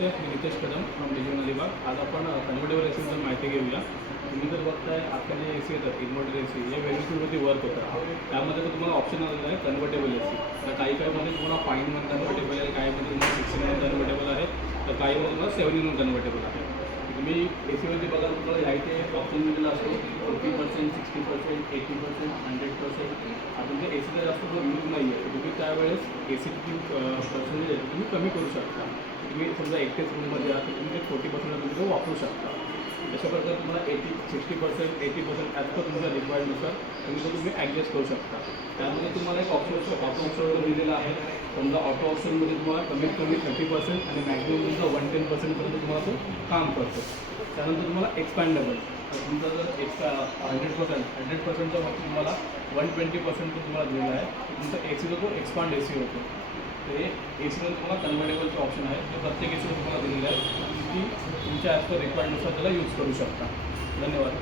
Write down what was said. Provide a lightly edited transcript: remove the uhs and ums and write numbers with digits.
Namaste, me Nitesh Kadam from digital Alibag. आज आपण convertible एसीबद्दल माहिती घेऊया. तुम्ही जर बघताय आता जे ए सी येतात इन्व्हर्टर ए सी हे वेगवेगळीवरती वर्क होतात. त्यामध्ये पण तुम्हाला ऑप्शन आलेलं आहे कन्व्हर्टेबल ए सी. तर काहीमध्ये तुम्हाला 5 in 1 कन्व्हर्टेबल आहे, काहीमध्ये तुम्हाला 6 in 1 कन्व्हर्टेबल आहे, तर काहीमध्ये तुम्हाला 7 in 1 कन्व्हर्टेबल आहे. तुम्ही ए सीमध्ये बघा तुम्हाला या इथे ऑप्शन दिलेला असतो 40%, 60%, 80%, 100%. आपण जे ए सीचा जास्त यूज नाही आहे, तुम्ही त्यावेळेस ए सीची पर्सेंटेज आहे तुम्ही कमी करू शकता. तुम्ही समजा एकटेच रूममध्ये आहात तर तुम्ही ते 40% तुम्ही तो वापरू शकता. अशा प्रकारे तुम्हाला 60%, 80% ॲज पर तुमच्या रिक्वायरनुसार तुम्ही ॲडजस्ट करू शकता. त्यामध्ये तुम्हाला एक ऑप्शन दिलेला आहे. समजा ऑटो ऑप्शनमध्ये तुम्हाला कमीत कमी 30% आणि मॅक्झिमम तुमचा 110% तुम्हाला तो काम करतो. त्यानंतर तुम्हाला एक्सपॅन्डेबल तुमचा जर 100%च्या बाबतीत तुम्हाला 120% तुम्हाला दिलेला आहे. तुमचा ए सीचा तो एक्सपांड ए सी होतो. तर हे ए सीमध्ये तुम्हाला कन्व्हर्टेबलचे ऑप्शन आहे ते प्रत्येक ए सीमध्ये तुम्हाला दिलेले आहे. तुम्ही तुमच्या ॲज पर रिक्वायरनुसार त्याला यूज करू शकता. धन्यवाद.